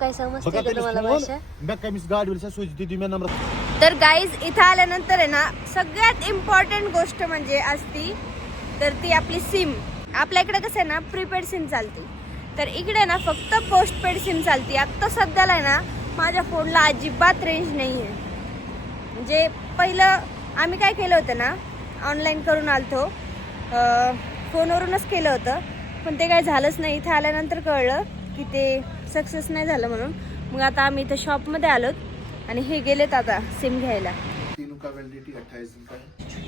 काय समजते का तुम्हाला भाषा? नंबर तर गाईज इथं आल्यानंतर आहे ना सगळ्यात इम्पॉर्टंट गोष्ट म्हणजे असती तर ती आपली सिम. आपल्या इकडे कसं आहे ना प्रीपेड सिम चालते, तर इकडे ना फक्त पोस्टपेड सिम चालते. आत्ता सध्याला आहे ना माझ्या फोनला अजिबात रेंज नाही आहे. म्हणजे पहिलं आम्ही काय केलं होतं ना, ऑनलाईन करून आलतो, फोनवरूनच केलं होतं, पण ते काय झालंच नाही. इथे आल्यानंतर कळलं की ते सक्सेस नाही झालं म्हणून. मग आता आम्ही इथं शॉपमध्ये आलोत आणि हे गेलेत आता सिम घ्यायला.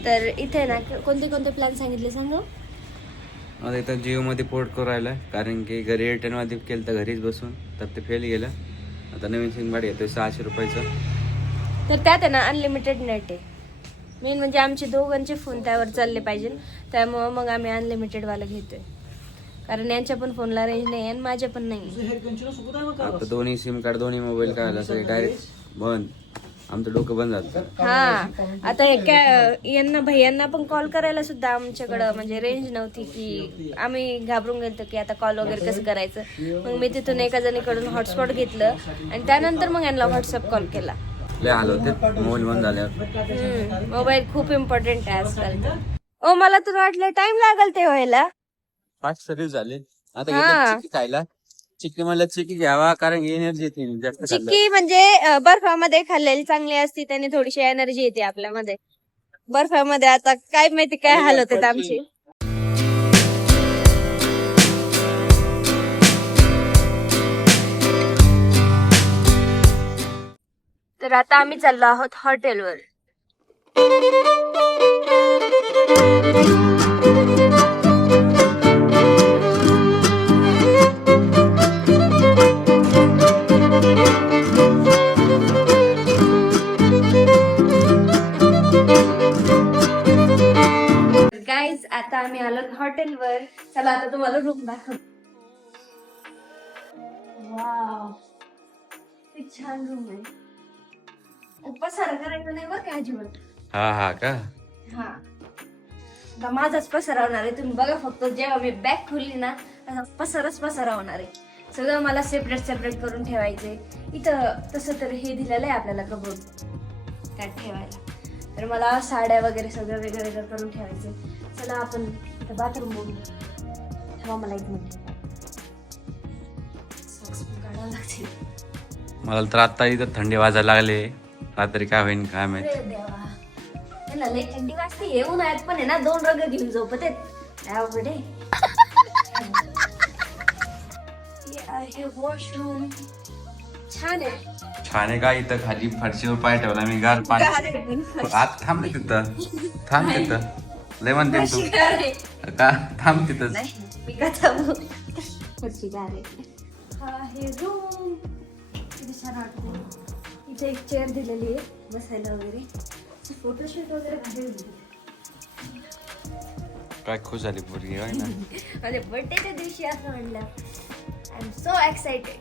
तर इथे ना कोणते कोणते प्लॅन सांगितले सांगू? आता इथं जिओमध्ये पोर्ट करू राहिलं, कारण की घरी एअरटेलमध्ये केलं तर घरीच बसून तर ते फेल गेलं. आता नवीन सिम कार्ड येतोय 600 रुपयाचं. तर त्यात आहे ना अनलिमिटेड नेट आहे. मेन म्हणजे आमचे दोघांचे फोन त्यावर चालले पाहिजे, त्यामुळं मग आम्ही अनलिमिटेडवाला घेतोय. कारण यांच्या पण फोनला रेंज नाही आणि माझ्या पण नाही. आता दोन्ही सिम कार्ड दोन्ही मोबाईल काय आलं असं डायरेक्ट बंद. आमचं डोकं बंद झालं. हा आता यांना भैयांना पण कॉल करायला सुद्धा आमच्याकडं म्हणजे रेंज नव्हती, की आम्ही घाबरून गेलतो की आता कॉल वगैरे कसं करायचं. मग मी तिथून एका जणीकडून हॉटस्पॉट घेतलं आणि त्यानंतर मग यांना व्हॉट्सअप कॉल केला. लय हाल होते मोबाईल बंद झाल्यावर. मोबाईल खूप इम्पॉर्टंट आहे आजकाल तर. ओ मला तर वाटलं टाइम लागल ते व्हायला. 5 सर्व्हिस झाले. आता गेलं चिक्की खायला. चिक्की मला चिक्की घ्यावा, कारण एनर्जी येते जास्त खाल्लं. चिक्की म्हणजे बर्फामध्ये खाल्लेली चांगली असती, त्याने थोडीशी एनर्जी येते आपल्यामध्ये. बर्फामध्ये आता काय माहिती काय हाल होते आमचे. तर आता आम्ही चाललो आहोत हॉटेलवर. गाईज आता आम्ही आलो हॉटेलवर. चला आता तुम्हाला रूम दाखव. वाव किती छान रूम आहे. पसारा करायचा नाही बरं का अजिबात. हा का? हा आता माझाच पसारा होणार आहे. तुम्ही बघा फक्त, जेव्हा मी बॅग खोलली ना पसाराच पसारा होणार आहे. सगळं मला सेपरेट सेपरेट करून ठेवायचे. इथं तसं तर हे दिलेलं आहे आपल्याला कबोर्ड त्यात ठेवायला, तर मला साड्या वगैरे सगळं वेगळं वेगळं करून ठेवायचे. चला आपण इथं बाथरूम बघूया. तेव्हा मला एक मिनिट सॉक्स पण काढावं लागतील. मला तर आता इथं थंडी वाजायला लागले. रात्री काय होईन काय माहित. अरे देवा, याला लई थंडी वाजते. येऊन आहेत पण आहे ना 2 रग घेऊन झोपत आहेत. अवघड आहे. हे आहे वॉशरूम. छान आहे. छान आहे का? इथं खाली फरशीवर पाय ठेवला मी, गार पाणी. आत थांब रे तिथं, थांब तिथं. लय म्हणते तू का? थांब तिथंच. मी का थांबू? हा हे रूम किती छान वाटते. इथे एक चेअर दिलेली आहे बसायला वगैरे. फोटोशूट वगैरे भारी होईल. काय खुश झाली पोरगी आहे ना. माझ्या बर्थडेच्या दिवशी असं म्हणलं. I am so excited.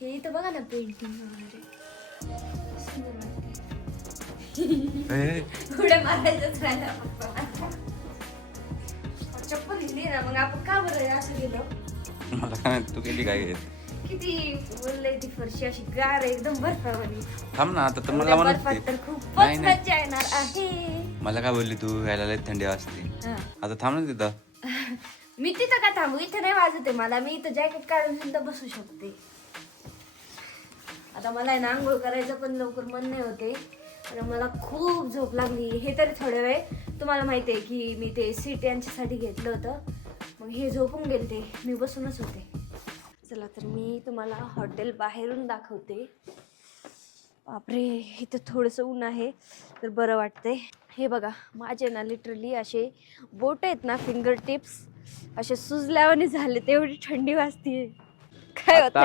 हे इथं बघा ना पेंटिंग वगैरे सुंदर वाटते. उड्या मारायचंच राहिला. चप्पल दिली ना, मग आपण का बरं असं गेलो? मला काय माहित तू गेली काय. किती बोलले ती फरशी अशी गार एकदम बर्फावाली. थांब ना आता तर मला बर्फात म्हणत तर खूपच मजा येणार आहे. मला काय बोलली तू, यायला लय थंडी वाजते. आता थांब ना तिथं. मी तिथं का थांबू? इथं नाही वाजते मला. मी इथं जॅकेट काढून सुद्धा बसू शकते. आता मला आहे ना आंघोळ करायचं पण लवकर मन नाही होते, तर मला खूप झोप लागली. हे तरी थोड्या वेळ. तुम्हाला माहिती आहे की मी ते सीट यांच्यासाठी घेतलं होतं, मग हे झोपून गेलते, मी बसूनच होते. चला तर मी तुम्हाला हॉटेल बाहेरून दाखवते. बापरे, इथं थोडंसं ऊन आहे तर बरं वाटते. हे बघा माझे ना लिटरली असे बोट आहेत ना, फिंगर टिप्स असे सुजल्यावाने झाले, तेवढी थंडी वाजते. काय होत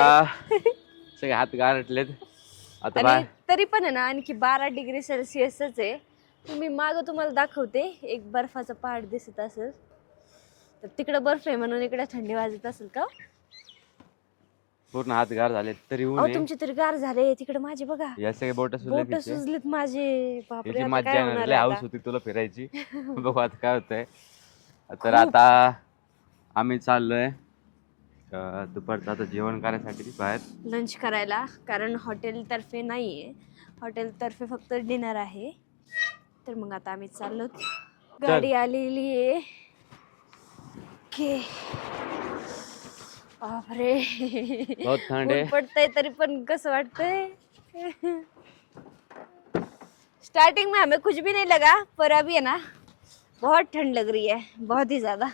सगळे हात गारटलेत आता. आणि तरी पण आहे ना आणखी 12 डिग्री सेल्सिअसच आहे. मी मागं तुम्हाला दाखवते, एक बर्फाचा पहाड दिसत असेल तर तिकडे बर्फ आहे म्हणून इकडे थंडी वाजत असेल का? पूर्ण हात गार झाले तरी ऊन आहे. तुमचे तरी गार झाले, तिकडे माझे बघा या सगळे बोट सुजलेत माझे. बापरे, आता मज्जा काय येणार. होणार लय आहे हाऊस आता? होती तुला फिरायची. बघू आता काय होतंय. तर आता आम्ही चाललोय दुपारचं आता जेवण करायसाठी बाहेर. लंच करायला, कारण हॉटेलतर्फे नाही आहे, हॉटेलतर्फे फक्त डिनर आहे. तर मग आता आम्ही चाललो, गाडी आलेली आहे. ओके. बापरे, बहुत थंड आहे. ऊन पडतंय तरी पण कसं वाटतंय. स्टार्टिंग में हमें कुछ भी नहीं लगा, पर अभी है ना बहुत ठंड लग रही है, बहुत ही ज्यादा.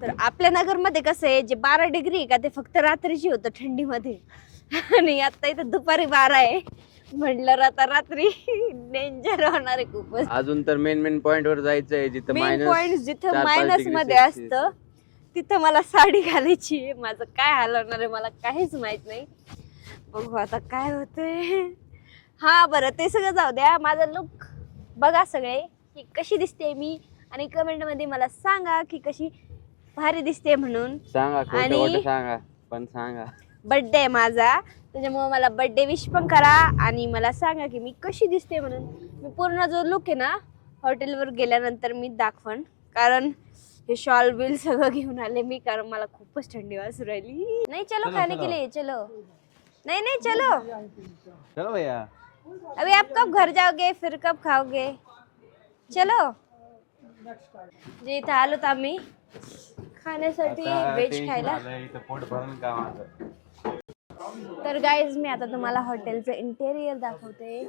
तर आपल्या नगरमध्ये कसं आहे, जे 12 डिग्री आहे का ते फक्त रात्रीची होतं थंडीमध्ये, आणि आता इथं दुपारी 12 आहे म्हटलं आता रात्री डेंजर होणार आहे खूपच. अजून तर मेन पॉइंट वर जायचंय जिथं मेन पॉइंट जिथं 4-5 मायनस degree मध्ये Celsius. असतं तिथं मला साडी घालायची आहे. माझं काय हाल होणार आहे मला काहीच माहित नाही. बघू आता काय होतंय. हा बरं ते सगळं जाऊ द्या, माझा लुक बघा सगळे की कशी दिसते मी, आणि कमेंट मध्ये मला सांगा की कशी भारी दिसते म्हणून. सांगा आणि खोटं सांगा पण सांगा. बर्थडे आहे माझा, त्याच्यामुळे मला बर्थडे विश पण करा आणि मला सांगा की मी कशी दिसते म्हणून. मी पूर्ण जो लुक आहे ना हॉटेलवर गेल्यानंतर मी दाखवण, कारण हे शॉल बिल सगळं घेऊन आले मी, कारण मला खूपच थंडी वाजू राहिली. नाही चलो खाने के लिए चलो. नहीं नहीं चलो चलो भैया. अभी आप कब घर जाओगे, फिर कब खाओगे. चलो. जे इथं आलो तर आम्ही खाण्यासाठी, व्हेज खायला. पोट भरून का माझं. तर गाईज मी आता तुम्हाला हॉटेलचं इंटेरियर दाखवते.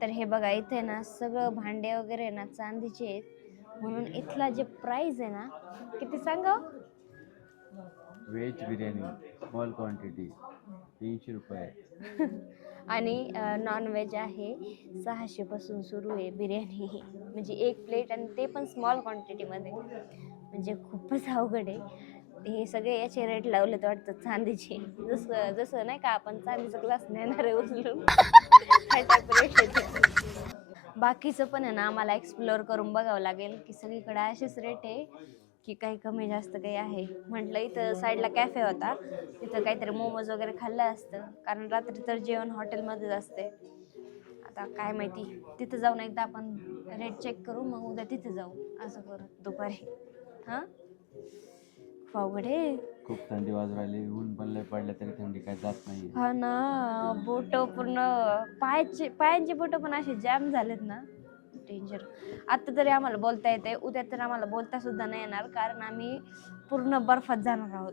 तर हे बघा इथे ना सगळं भांडे वगैरे ना चांदीचे आहेत, म्हणून इथला जे प्राइस आहे ना किती सांगा. व्हेज बिर्याणी स्मॉल क्वांटिटी 300 रुपये. आणि नॉन व्हेज आहे 600 पासून सुरू आहे बिर्याणी, म्हणजे एक प्लेट, आणि ते पण स्मॉल क्वांटिटीमध्ये. म्हणजे खूपच अवघड आहे. हे सगळे याचे रेट लावले तर वाटतं चांदीचे, जसं जसं नाही का आपण चांदीचा ग्लास नेणार आहे उचलून रेट येते. बाकीचं पण आहे ना आम्हाला एक्सप्लोअर करून बघावं लागेल की सगळीकडे असेच रेट आहे की काही कमी जास्त काही आहे. म्हटलं इथं साईडला कॅफे होता, तिथं काहीतरी मोमोज वगैरे खाल्लं असतं, कारण रात्री तर जेवण हॉटेलमध्येच असते. आता काय माहिती, तिथं जाऊन एकदा आपण रेट चेक करू, मग उद्या तिथे जाऊ, असं करू दुपारी. हां अवघड आहे. खूप थंडी वाजू राहिली, ऊन पण लय पडलं तरी थंडी काय जात नाही. हा ना, बोट पूर्ण पायांचे बोट पण असे जॅम झालेत ना, डेंजर. आता तरी आम्हाला बोलता येते, उद्या तर आम्हाला बोलता सुद्धा नाही येणार, कारण आम्ही पूर्ण बर्फात जाणार आहोत.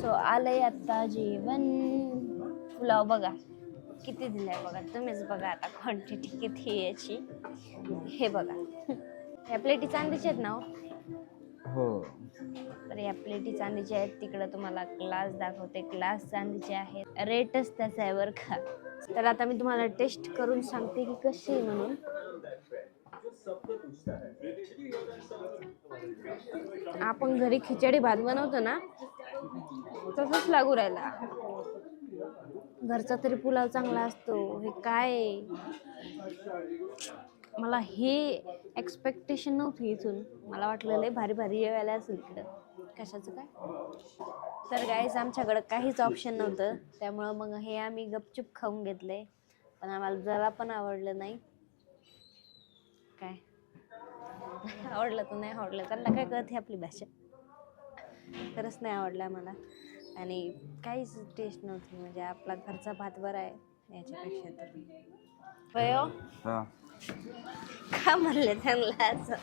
सो आलंय आता जेवण. पुलाव बघा किती दिलाय बघा, तुम्हीच बघा आता क्वांटिटी किती आहे याची. हे बघा, ह्या प्लेटी चांदीचे आहेत ना हो. तर या प्लेटी चांदीच्या आहेत. तिकडं तुम्हाला ग्लास दाखवते, ग्लास चांदीचे आहेत, रेटच त्याचा आहे बरं का. तर आता मी तुम्हाला टेस्ट करून सांगते की कशी आहे म्हणून. आपण घरी खिचडी भात बनवतो ना तसंच लागू राहिला. घरचा तरी पुलाव चांगला असतो, हे काय मला हे एक्सपेक्टेशन नव्हती इथून. मला वाटलं लय भारी भारी जेवायला असेल इकडं, कशाचं काय. तर गाईज आमच्याकडं काहीच ऑप्शन नव्हतं, त्यामुळं मग हे आम्ही गपचूप खाऊन घेतले, पण आम्हाला जरा पण आवडलं नाही. काय आवडलं तर नाही आवडलं, त्यांना काय कळते आपली भाषा. खरंच नाही आवडलं आम्हाला, आणि काहीच टेस्ट नव्हती. म्हणजे आपला घरचा भात बरा आहे याच्यापेक्षा तर. वयो का म्हणले त्यांना असं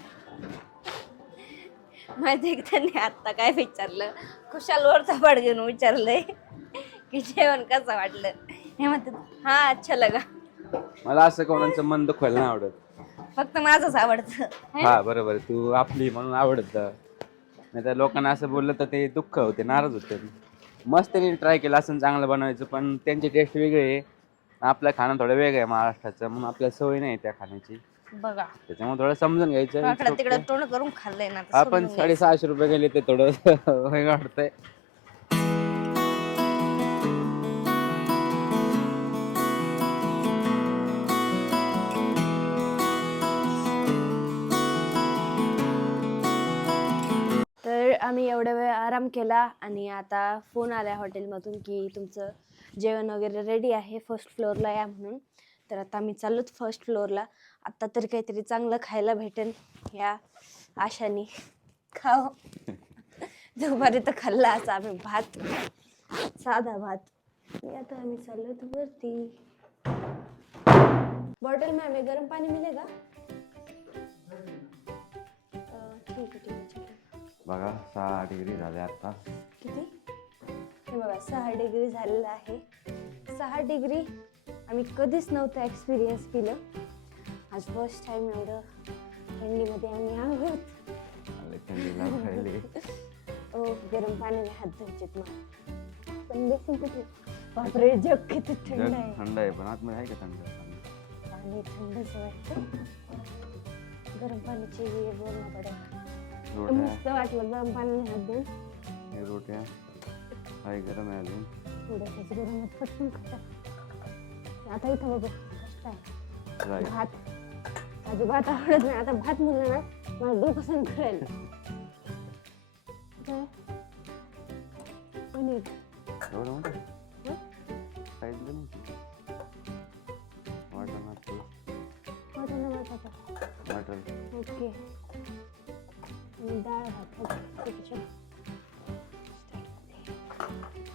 माहिती की त्यांनी आत्ता काय विचारलं, खुशाल वरचा पाड घेऊन विचारलंय की जेवण कसं वाटलं. हे म्हणतात हा अच्छा लगा. मला असं कोणाचं मन दुखवायला नाही आवडत, फक्त माझंच आवडतं. हा बरोबर, तू आपली म्हणून आवडत. नाही तर लोकांना असं बोललं तर ते दुःख होते, नाराज होते. मस्त त्यांनी ट्राय केलं असं चांगलं बनवायचं, पण त्यांची टेस्ट वेगळी आहे, आपलं खाणं थोडं वेगळं आहे महाराष्ट्राचं, म्हणून आपल्याला सवय नाही त्या खाण्याची. बघा त्याच्यामुळे थोडं समजून घ्यायचं. तिकडे तोंड करून खाल्लंय ना, आपण 650 रुपये गेले ते थोडं वेगळं वाटतंय. तर आम्ही एवढा वेळ आराम केला आणि आता फोन आला हॉटेलमधून की तुमचं जेवण वगैरे रेडी आहे, फर्स्ट फ्लोअरला या म्हणून. तर आता आम्ही चाललोच फर्स्ट फ्लोअरला. आत्ता तरी काहीतरी चांगलं खायला भेटेल या आशाने. खाओ. दुपारी तर खाल्ला असा आम्ही भात, साधा भात. आता आम्ही चाललो वरती. बॉटल में हमें गर्म पानी मिलेगा? ठीक आहे ठीक आहे ठीक आहे. बघा 6 डिग्री झाले आता. किती? हे बघा 6 डिग्री झालेलं आहे. 6 डिग्री आम्ही कधीच नव्हतं एक्सपिरियन्स केलं. आज फर्स्ट टाइम एवढं थंडीमध्ये आम्ही आहोत. थंडी लागली. ओ गरम पाण्याने हात धुवायचेत मग. पण बेसिन कुठे? बापरे जग किती थंड आहे. थंड आहे पण आतमध्ये आहे का थंड पाणी थंडच वाटतं. गरम पाण्याची बोलणं पडेल. मस्त वाटलं गरम पाण्याने हात धुवून. हे रोट्या हाय गरम आहे अजून. थोडंसंच गरमच पटकन खाता. आता इथं बघू कष्ट आहे. भात अजिबात आवडत नाही. आता भात म्हणलं ना मला डोकं सण कळेल. पनीर एवढं मोठं साईज नव्हती. वाटाणा मटर. ओके. आणि डाळ भात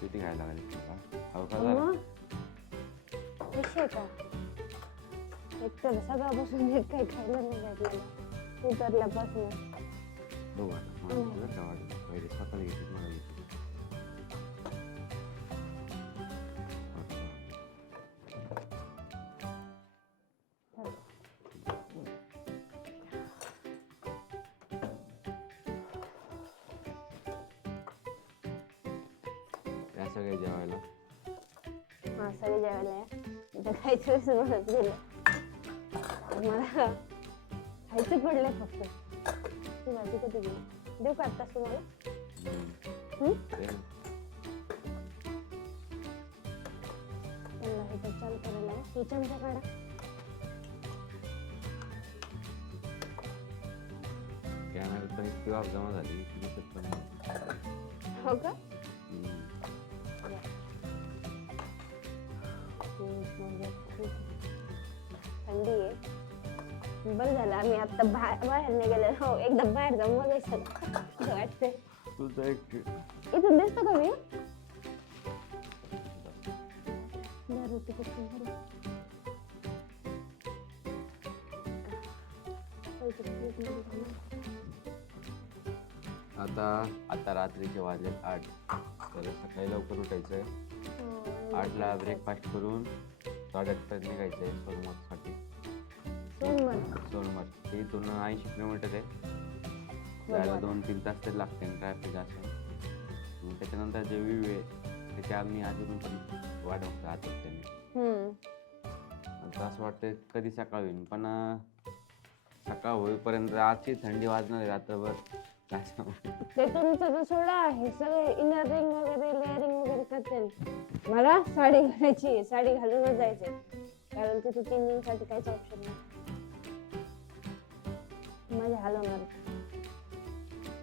किती खायला लागली तुला? विषय का एक तर सकाळपासून नीट काही खायला नाही भेटलेलं उतरल्यापासून. बघू आता मला काय वाटलं पहिले स्वतःला घेतली मला घेतली. या सगळे जेवायला. हा सगळे जेवायला या. इथं खायचं सुरुवात गेलं. मला खायचं पडलं फक्त. ती भाजी कधी गेली देऊ का आत्ताच तुम्हाला? त्यांना हे चालू करायला हे चमचा काढा. कॅमेरा तर इतकी वाफ जमा झाली की दिसत पण नाही. हो का? थंडी आहे. बरं झालं आम्ही आता बाहेर नाही गेलो. हो एकदा बाहेर जाऊन बघायचं वाटतंय. तुझं एक इथून दिसतो का मी? दारू तिकीट आता रात्रीचे वाजले 8. तर सकाळी लवकर उठायचंय. 8ला ब्रेकफास्ट करून 8:30 निघायचंय सोनमर्गसाठी. सोनमर्ग इथून 80 किलोमीटर आहे. जायला 2-3 तास तरी लागते ट्रॅफिक असं. मग त्याच्यानंतर जे व्ह्यू आहे त्याची आम्ही अजून पण वाढवतो राहतो त्यांनी. आता असं वाटतं कधी सकाळ होईल पण सकाळ होईपर्यंत आजची थंडी वाजणार आहे रात्रभर. ते तुमचं तर सोडा आहे सगळे इनरिंग वगैरे लेअरिंग वगैरे करते. मला साडी घालायची. साडी घालूनच जायचे कारण तिथे 3 दिवसासाठी काहीच ऑप्शन नाही. माझे हलवणार.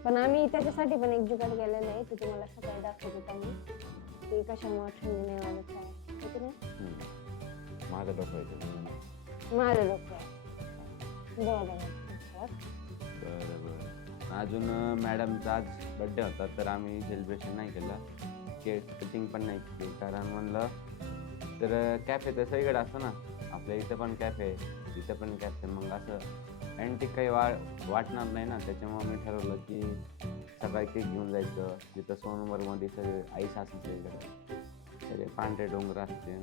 पण आम्ही त्याच्यासाठी पण एक जुगाड केलेलं आहे ते तुम्हाला सकाळी दाखवत होतो आम्ही की कशामुळे थंडी नाही वाढत काय. माझं डोकं आहे. माझं डोकं आहे. बरं. अजून मॅडमचा आज बड्डे होता तर आम्ही सेलिब्रेशन नाही केलं. केक कटिंग पण नाही केली कारण म्हणलं तर कॅफे तर सगळीकडे असतं ना. आपल्या इथं पण कॅफे इथं पण कॅफे. मग असं अँटिक काही वाटणार नाही ना. त्याच्यामुळे मी ठरवलं की सकाळी केक घेऊन जायचं. तिथं सोनमर्गमध्ये सगळे आईस असते सगळीकडे. सगळे पांढरे डोंगर असते.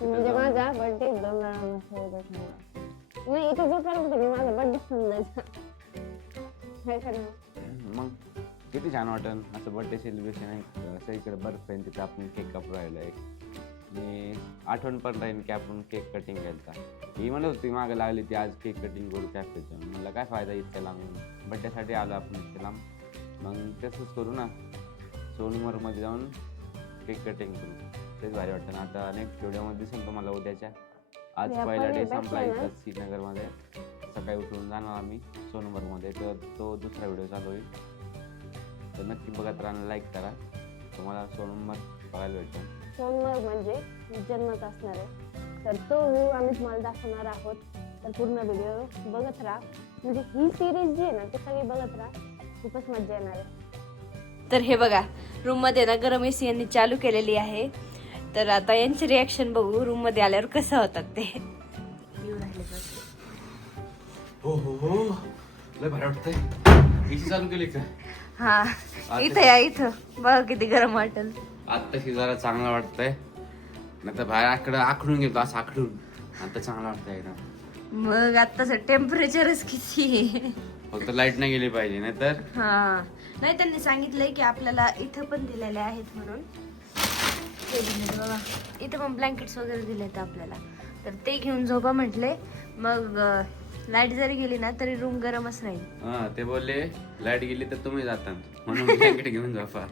म्हणजे माझा बर्थडे नाही इथं जो पर्यंत मी माझा बर्थडे समजायचा. मग किती छान वाटेल असं बर्थडे सेलिब्रेशन आहे. सगळीकडे बर्फ आहे तिथं आपण केक कापू राहिलो आहे. आणि आठवण पण राहील की आपण केक कटिंग केलता. ही म्हणत होती मागं लागली ती आज केक कटिंग करू कॅफेचं. म्हणलं काय फायदा इतक्या लांब बड्डेसाठी आलो आपण इतक्या लांब. मग तसंच करू ना सोनमर्गमध्ये जाऊन केक कटिंग करू. तेच भारी वाटतं ना. आता नेक्स्ट व्हिडिओमध्ये दिसेल तुम्हाला उद्याच्या. आज पहिला डे संपला इथं श्रीनगरमध्ये. सकाळी उठून जाणार आम्ही सोनमर्गमध्ये तर तो दुसरा व्हिडिओ चालू होईल. तर नक्की बघत राहा, लाईक करा. तुम्हाला सोनमर्ग बघायला भेटेल. सोनमर्ग म्हणजे जन्नत असणार आहे. तर तो व्ह्यू आम्ही तुम्हाला दाखवणार आहोत. तर पूर्ण व्हिडिओ बघत राहा. म्हणजे ही सिरीज जी आहे ना ती सगळी बघत राहा, खूपच मजा येणार आहे. तर हे बघा, रूम मध्ये ना गरम एसी यांनी चालू केलेली आहे. तर आता यांची रिॲक्शन बघू रूम मध्ये आल्यावर कसं होतात ते. येऊ राहिले बघ. हो हो हो, लय भारी वाटतंय. एसी चालू केली का? हा, इथं या, इथं बघा किती गरम वाटेल. आत्ताशी जरा चांगलं वाटतंय, नाही तर बाहेर आखडून घेतो असं आखडून. आता चांगलं वाटतंय ना. मग आताच टेम्परेचरच किती आहे. फक्त लाईट नाही गेली पाहिजे, नाही तर हा, नाही त्यांनी सांगितलंय की आपल्याला इथं पण दिलेले आहेत म्हणून. ते दिलेत बघा, इथं पण ब्लँकेट्स वगैरे दिलेत आपल्याला. तर ते घेऊन झोपा म्हटले. मग लाईट जरी गेली ना तरी रूम गरमच राहील. हा, ते बोलले लाईट गेली तर तुम्ही जाता म्हणून ब्लँकेट घेऊन झोपा.